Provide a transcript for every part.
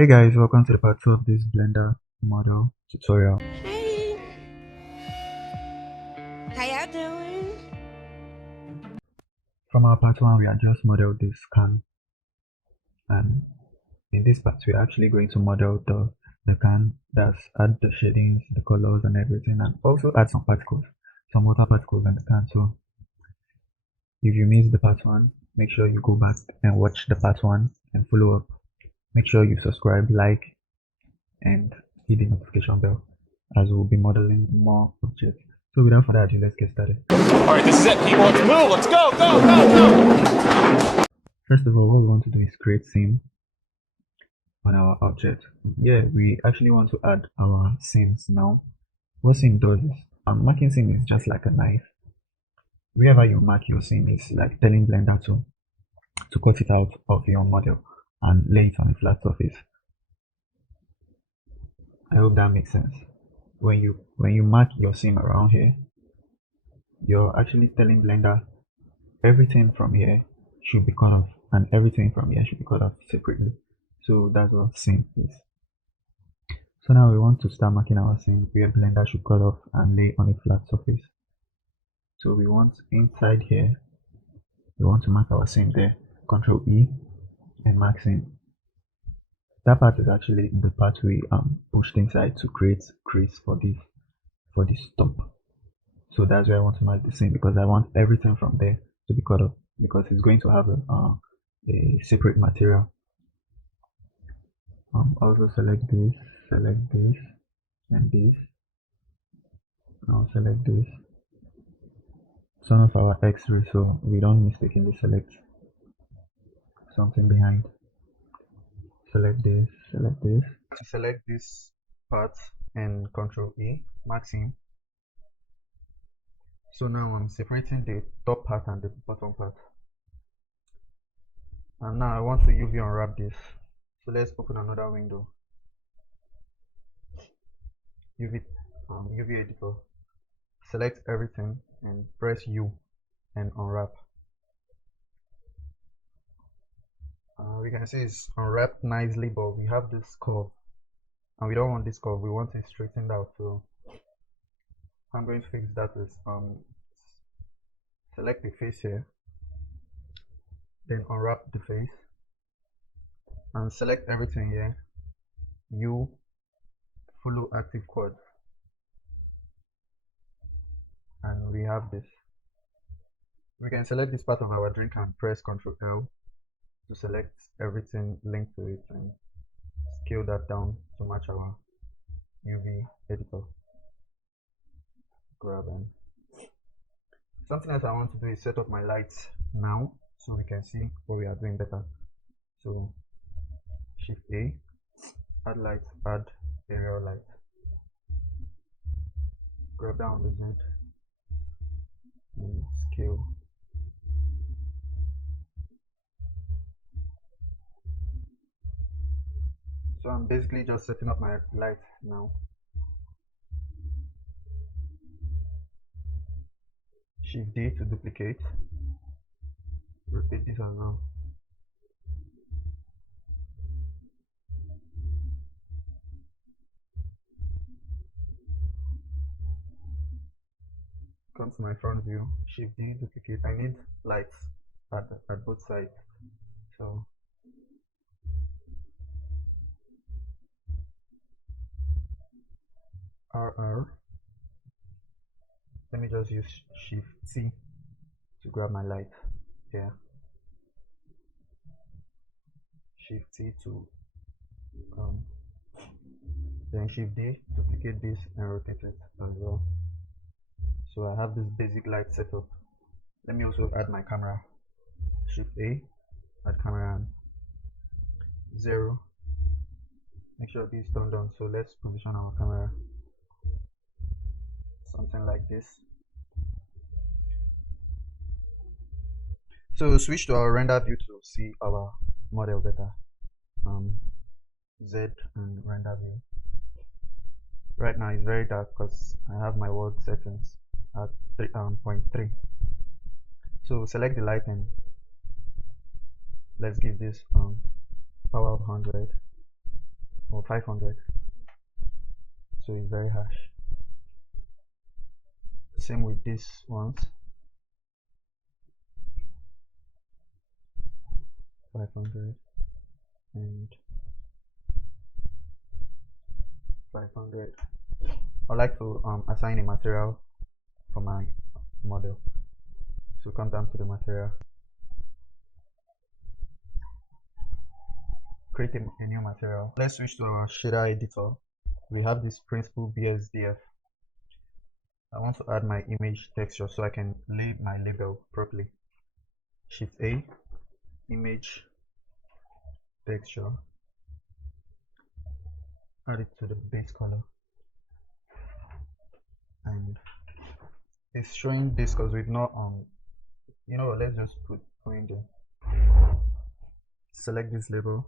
Hey guys, welcome to the part 2 of this Blender model tutorial. Hey, how y'all doing? From our part 1, we had just modeled this can, and in this part, we're actually going to model the can, that's add the shadings, the colors, and everything, and also add some particles, some water particles in the can. So if you missed the part 1, make sure you go back and watch the part 1 and follow up. Make sure you subscribe, like, and hit the notification bell, as we'll be modeling more objects. So without further ado, let's get started. Alright, this is it, people. Let's move. Let's go, go, go, go. First of all, what we want to do is create seam on our object. Yeah, we actually want to add our seams now. What seam does is, marking seam is just like a knife. Wherever you mark your seam is like telling Blender to cut it out of your model and lay it on a flat surface. I hope that makes sense. When you mark your seam around here, you're actually telling Blender everything from here should be cut off and everything from here should be cut off separately. So that's what seam is. So now we want to start marking our seam where Blender should cut off and lay on a flat surface. So we want inside here, we want to mark our seam there, Control E and mark seam. That part is actually the part we pushed inside to create crease for this top. So that's where I want to mark the seam, because I want everything from there to be cut off, because it's going to have a separate material. Also select this, and this. Now select this. Turn off our X-ray so we don't mistakenly select something behind. Select this, select this part and Control E, mark seam. So now I'm separating the top part and the bottom part. And now I want to UV unwrap this. So let's open another window. UV editor. Select everything and press U and unwrap. We can see it's unwrapped nicely, but we have this curve and we don't want this curve, we want it straightened out. So I'm going to fix that with select the face here, then unwrap the face and select everything here. U, follow active quad, and we have this. We can select this part of our drink and press Ctrl L to select everything linked to it and scale that down to match our UV editor. Grab and something else I want to do is set up my lights now so we can see what we are doing better. So Shift A, add light, add area light. Grab down the Z and scale. So I'm basically just setting up my light now. Shift D to duplicate. Repeat this as well. Come to my front view. Shift D, duplicate. I need lights at both sides. So RR. Let me just use Shift C to grab my light here. Shift C to then Shift D, duplicate this and rotate it as well. So I have this basic light setup. Let me also add my camera. Shift A, add camera and 0. Make sure this is turned on. So let's position our camera something like this. So switch to our render view to see our model better. Z and render view. Right now it's very dark because I have my world settings at 0.3. So select the lighting. Let's give this power of 100. 500, so it's very harsh. Same with these ones. 500 and 500. I'd like to assign a material for my model. So come down to the material, create a new material. Let's switch to our shader editor. We have this Principled BSDF. I want to add my image texture so I can lay my label properly. Shift A, image texture, add it to the base color, and it's showing this because we've not let's just put point there. Select this label.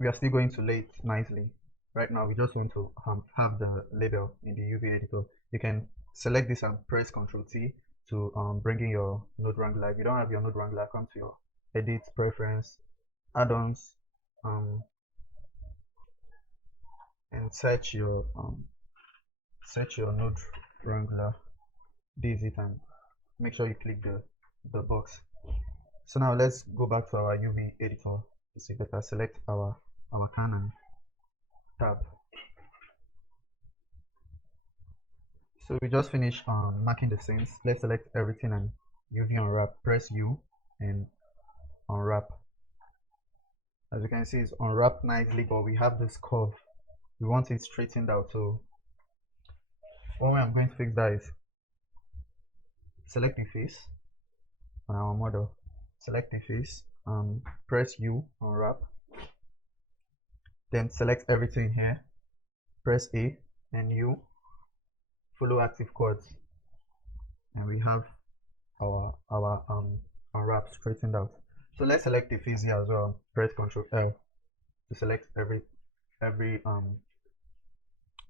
We are still going to lay it nicely. Right now we just want to have the label in the UV editor. You can select this and press Ctrl T to bring in your Node Wrangler. If you don't have your Node Wrangler, come to your edit, preference, add-ons, and search your Node Wrangler. This is it, and make sure you click the box. So now let's go back to our UV editor to see better. Select our Canon tab. So we just finished marking the scenes. Let's select everything and UV unwrap. Press U and unwrap. As you can see, it's unwrapped nicely, but we have this curve. We want it straightened out. So one way I'm going to fix that is select the face on our model. Select the face. Press U, unwrap. Then select everything here. Press A and U. Follow active chords, and we have our unwrap straightened out. So let's select the face here as well. Press Ctrl L to select every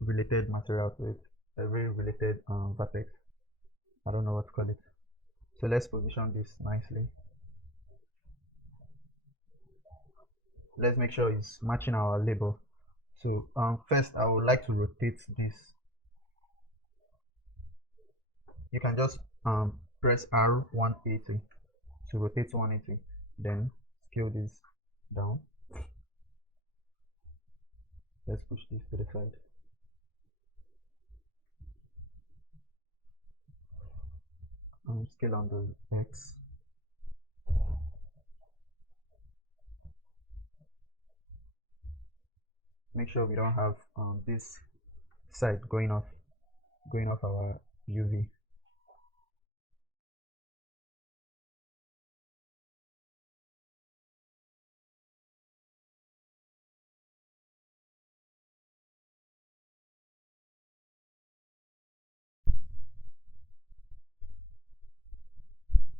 related material to it, every related vertex. I don't know what to call it. So let's position this nicely. Let's make sure it's matching our label. So first I would like to rotate this. You can just press R 180 to rotate to 180, then scale this down. Let's push this to the side. Scale on the X. Make sure we don't have this side going off our UV.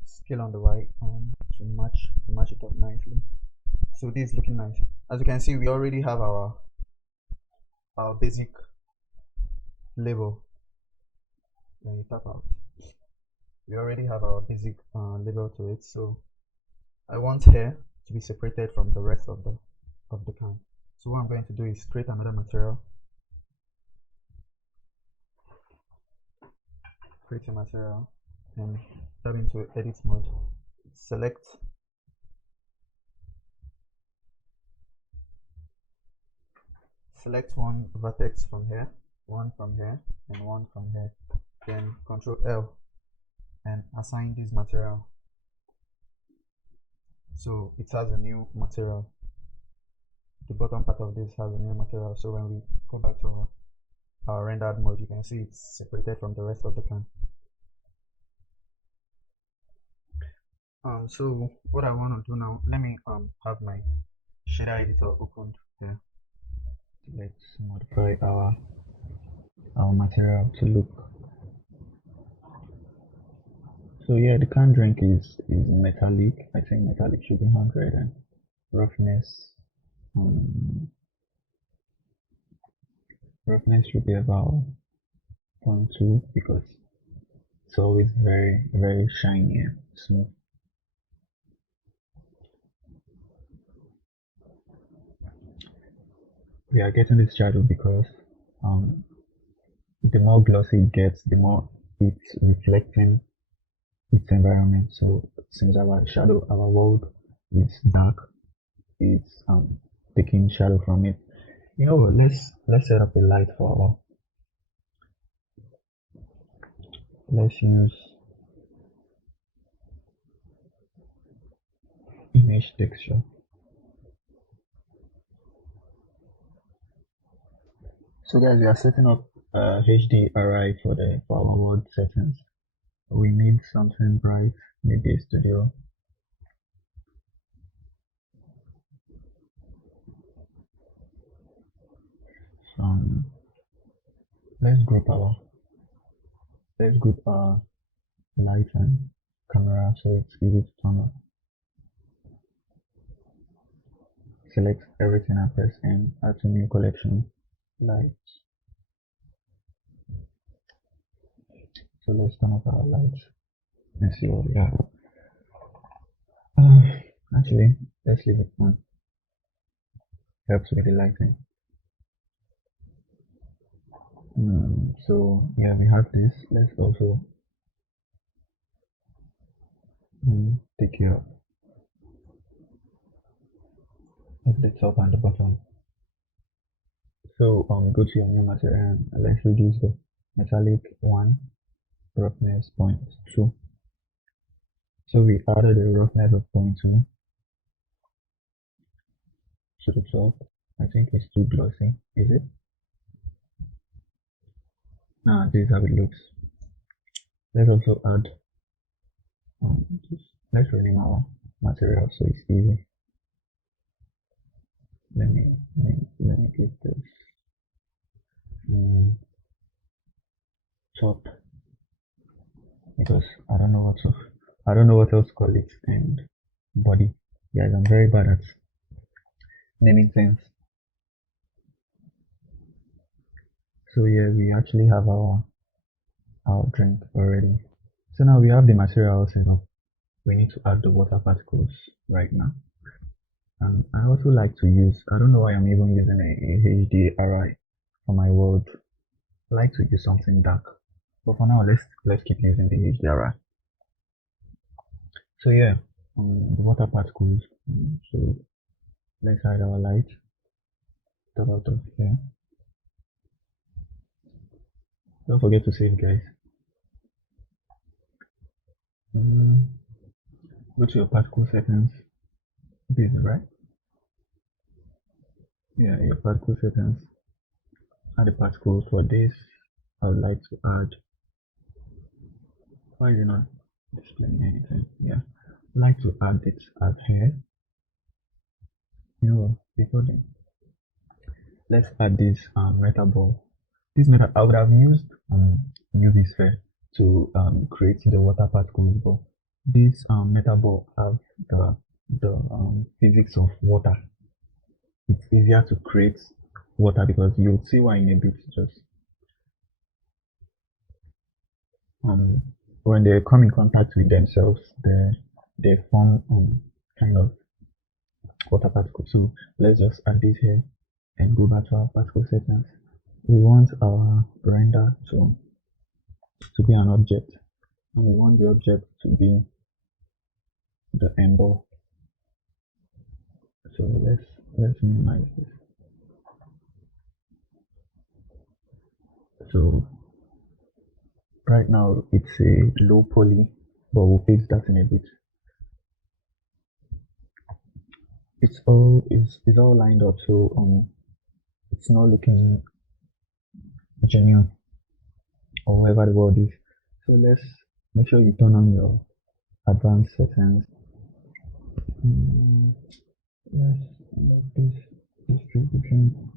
Scale on the Y to match it up nicely. So this is looking nice. As you can see, we already have our basic label. When you tap out, we already have our basic label to it. So I want hair to be separated from the rest of the can. So what I'm going to do is create another material. Create a material and tab into edit mode. Select one vertex from here, one from here, and one from here. Then Ctrl L and assign this material. So it has a new material. The bottom part of this has a new material. So when we go back to our rendered mode, you can see it's separated from the rest of the can. So what I want to do now, let me have my shader editor opened here. Let's modify our material to look. So yeah, the can drink is metallic. I think metallic should be 100 and roughness should be about 0.2 because it's always very, very shiny and smooth. we are getting this shadow because um, the more glossy it gets, the more it's reflecting its environment. So since our world is dark, it's taking shadow from it. You know what? Let's set up a light for our. Let's use image texture. So guys, we are setting up HDRI for our world settings. We need something bright, maybe a studio. Um, let's group our light and camera so it's easy to turn on. Select everything and press N. Add to new collection. Lights. So let's turn off our lights. Let's see what we have. Actually, let's leave it on. Helps with the lighting. So yeah, we have this. Let's also take care of the top and the bottom. So go to your new material and let's reduce the metallic 1 roughness 0.2. So we added a roughness of 0.2 to the top. I think it's too glossy, is it? This is how it looks. Let's also add let's rename our material so it's easy. Let me give this top because I don't know what else to call it, and body. Guys, I'm very bad at naming things. So yeah, we actually have our drink already. So now we have the materials enough. We need to add the water particles right now. And I also like to use, I don't know why I'm even using a HDRI for my world. I like to use something dark. But for now, let's keep using the HDRI. So yeah, the water particles. So let's hide our light. Top out of here. Don't forget to save, guys. Go to your particle settings. This, right? Yeah, your particle settings. Add the particles for this. I would like to add. Why is it not displaying anything? Yeah, I'd like to add it as here. You know, before then, let's add this metal ball. This metal, I would have used UV sphere to create the water particles, but this metal ball have the physics of water. It's easier to create water because you'll see why in a bit. Just when they come in contact with themselves, they form kind of water particles. So let's just add this here and go back to our particle settings. We want our render to be an object, and we want the object to be the emball. So let's minimize this. So right now it's a low poly, but we'll fix that in a bit. It's all lined up, so it's not looking genuine or whatever the word is. So let's make sure you turn on your advanced settings. Let's let this distribution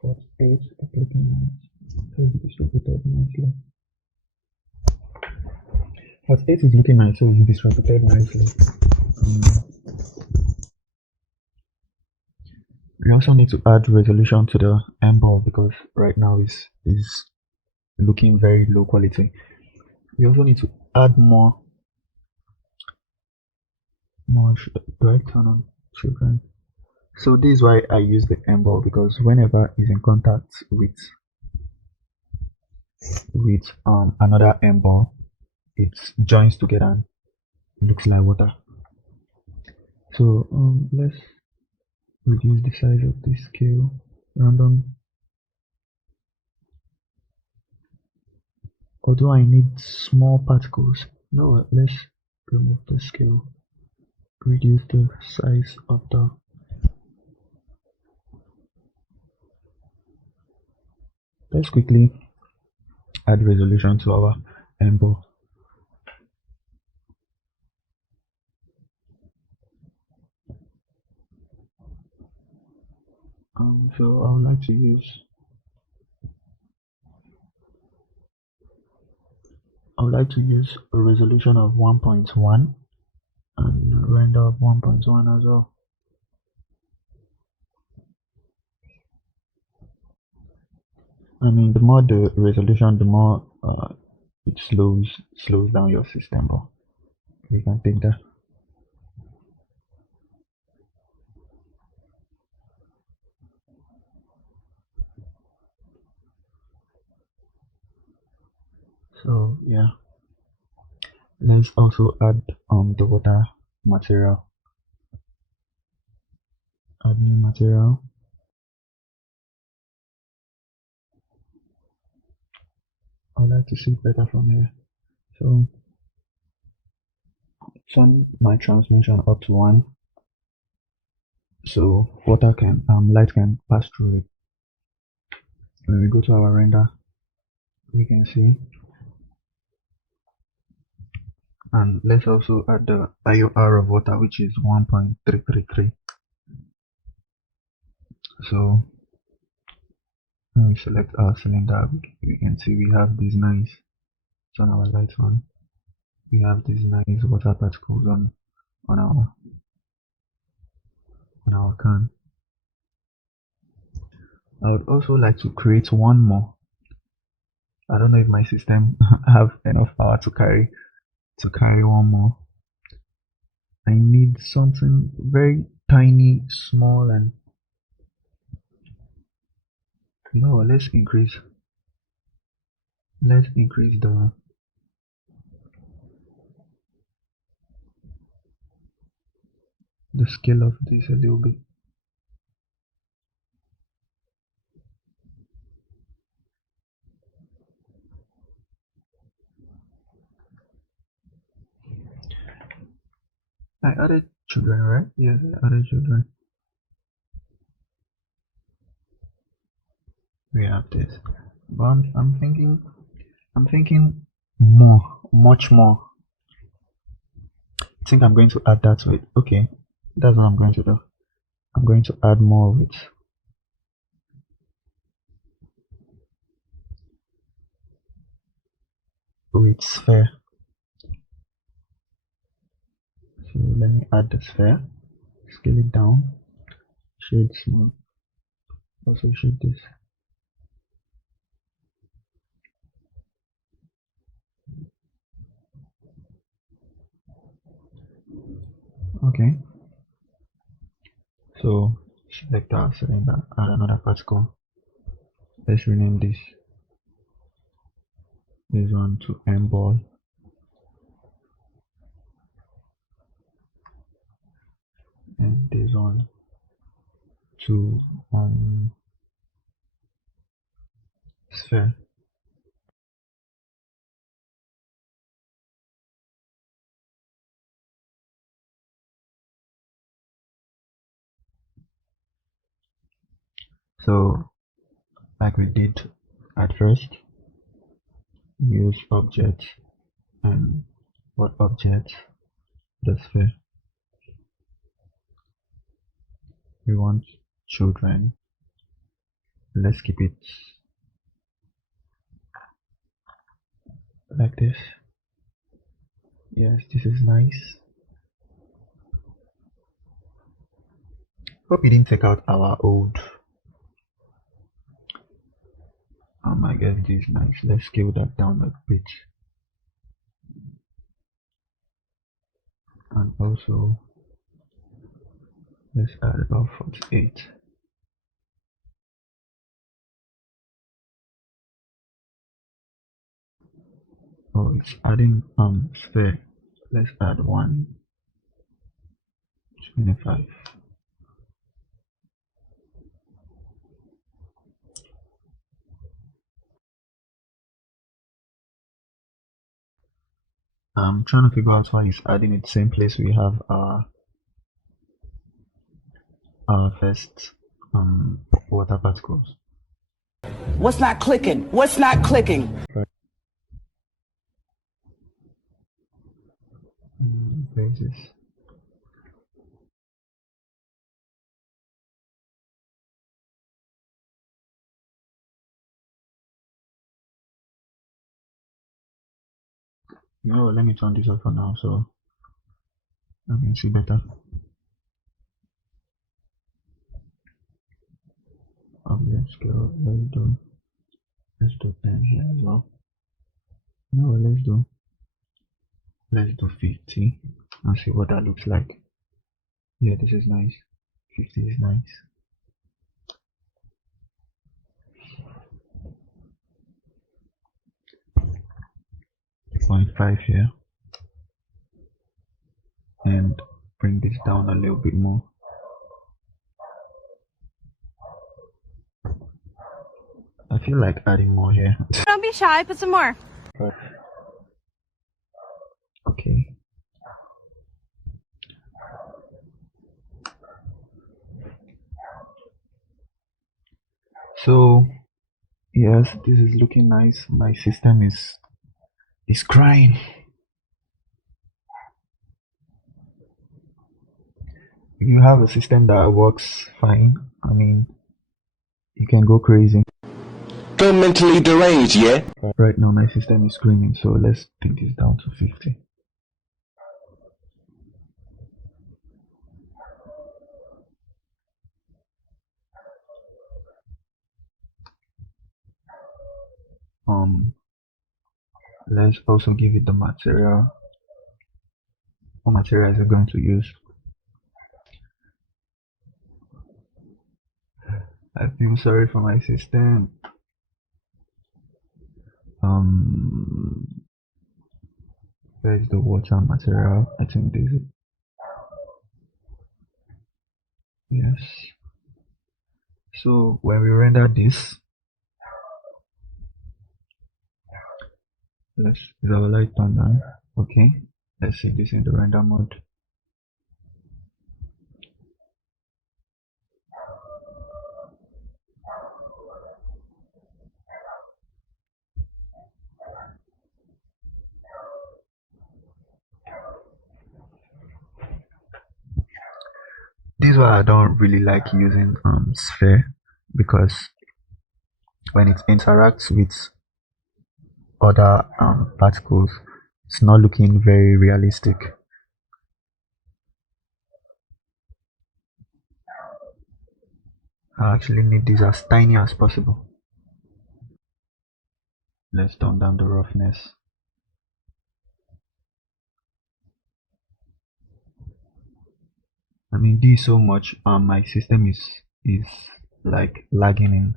48 looking nice. So it's distributed nicely. 48 is looking nice, so it's distributed nicely. We also need to add resolution to the emball because right now is looking very low quality. We also need to add more. Do I turn on children? So this is why I use the M ball, because whenever it's in contact with another M ball, it joins together and looks like water. So let's reduce the size of this scale. Random. Although I need small particles. No, let's remove the scale. Reduce the size of the. Let's quickly add resolution to our M ball. So I would like to use a resolution of 1.1 and render of 1.1 as well. I mean, the more the resolution, the more it slows down your system. But we can take that. So yeah, let's also add the water material. Add new material. I'd like to see it better from here. So turn my transmission up to 1, so light can pass through it. When we go to our render, we can see. And let's also add the IOR of water, which is 1.333. So when we select our cylinder, we can see we have these nice, turn our lights on, we have these nice water particles on our can. I would also like to create one more. I don't know if my system have enough power to carry one more. I need something very tiny, small, and let's increase the scale of this a little bit. I added children, right? Yes, I added children. We have this. But I'm thinking much more. I think I'm going to add that to it. Okay, that's what I'm going to do. I'm going to add more with sphere. So let me add the sphere, scale it down, shade small, also shade this. Okay, so select our cylinder, add another particle. Let's rename this one to M ball. And this one to sphere. So like we did at first, use object, and what object? The sphere. We want children. Let's keep it like this. Yes, this is nice. Hope you didn't take out our old. I guess this is nice. Let's scale that down a bit. And also Let's add about 48. Oh, it's adding sphere. Let's add 125. I'm trying to figure out why it's adding it same place we have our first water particles. What's not clicking? What's not clicking? Where is this? No, let me turn this off for now so I can see better. Let's go. Let's do 10 here as well. No, let's do 50 and see what that looks like. Yeah, this is nice. 50 is nice. 0.5 here, and bring this down a little bit more. I feel like adding more here. Don't be shy, put some more. Okay. So yes, this is looking nice. My system is crying. If you have a system that works fine, I mean, you can go crazy. Go mentally deranged, yeah? Right now my system is screaming, so let's take this down to 50. Let's also give it the material. What material is it going to use? I feel sorry for my system. Where's the water material? I think this is. Yes. So when we render this, is our light turned on? Okay. Let's see this in the render mode. This is why I don't really like using sphere, because when it interacts with other particles, it's not looking very realistic. I actually need this as tiny as possible. Let's turn down the roughness. I mean, this so much my system is like lagging in.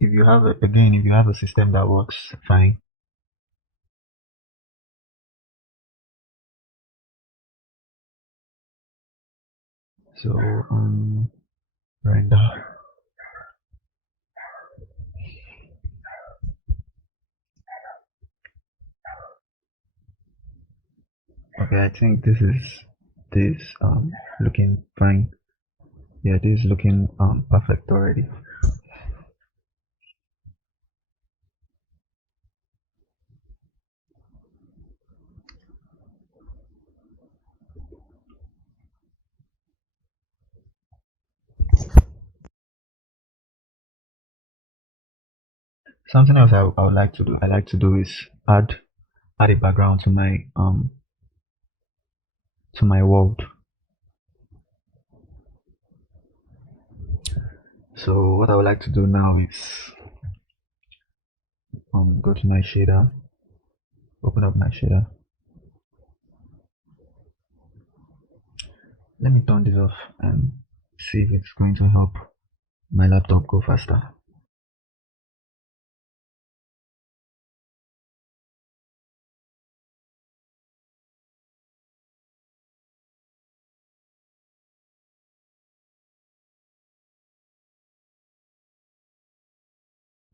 If you have a system that works fine, so render. Okay, I think this looking fine. Yeah, this is looking perfect already. Something else I would like to do. I like to do is add a background to my world. So what I would like to do now is go to my shader, open up my shader, Let me turn this off and see if it's going to help my laptop go faster.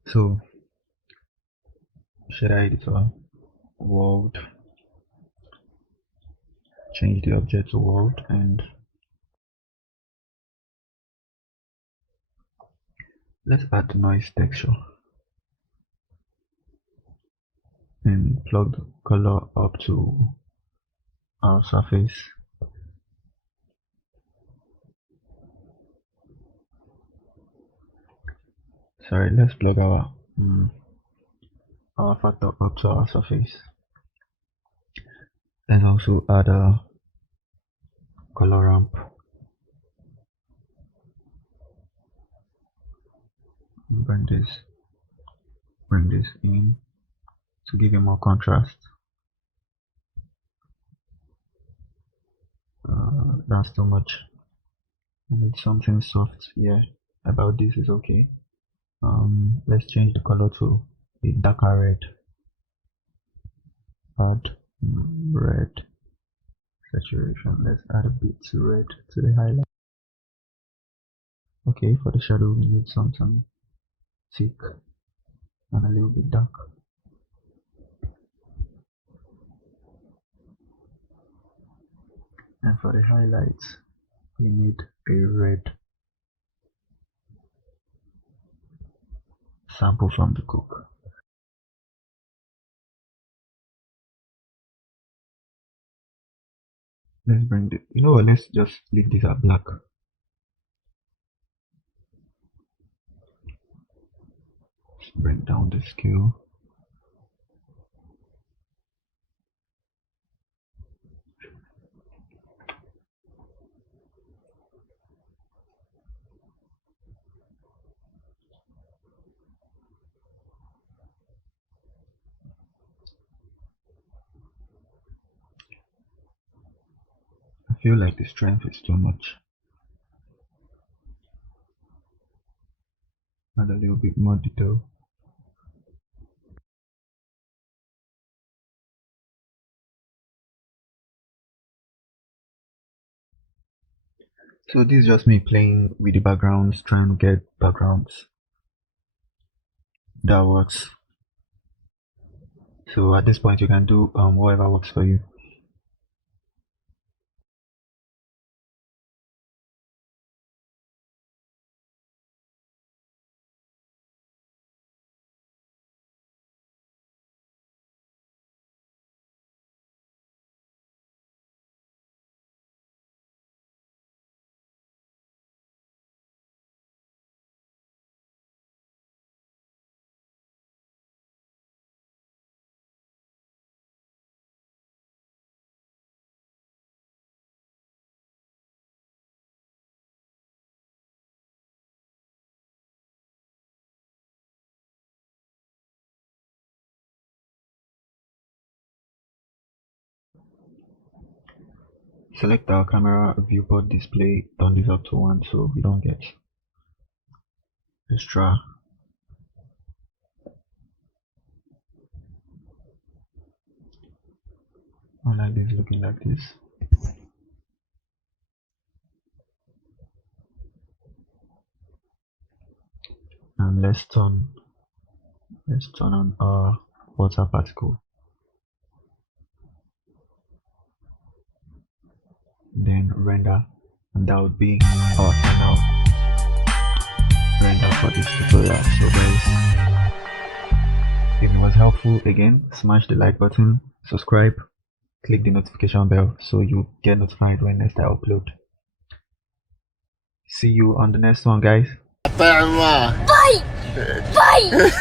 So shader editor, world, change the object to world, and let's add the noise texture and plug the color up to our surface. Sorry, let's plug our factor up to our surface. Then also add a color ramp. Bring this in to give you more contrast. That's too much. I need something soft here. About this is okay. Let's change the color to a darker red. Add red saturation. Let's add a bit to red to the highlight. Okay, for the shadow we need something thick and a little bit dark. And for the highlights we need a red sample from the cook. Let's bring the, let's just leave this at black. Let's bring down the scale. I feel like the strength is too much. Add a little bit more detail. So this is just me playing with the backgrounds, trying to get backgrounds that works. So at this point you can do whatever works for you. Select our camera viewport display, turn this up to 1 so we don't get extra. I like this looking like this. And let's turn on our water particle. Then render, and that would be our final render for this tutorial. So guys, if it was helpful, again smash the like button, subscribe, click the notification bell so you get notified when next I upload. See you on the next one, guys. Bye! Bye!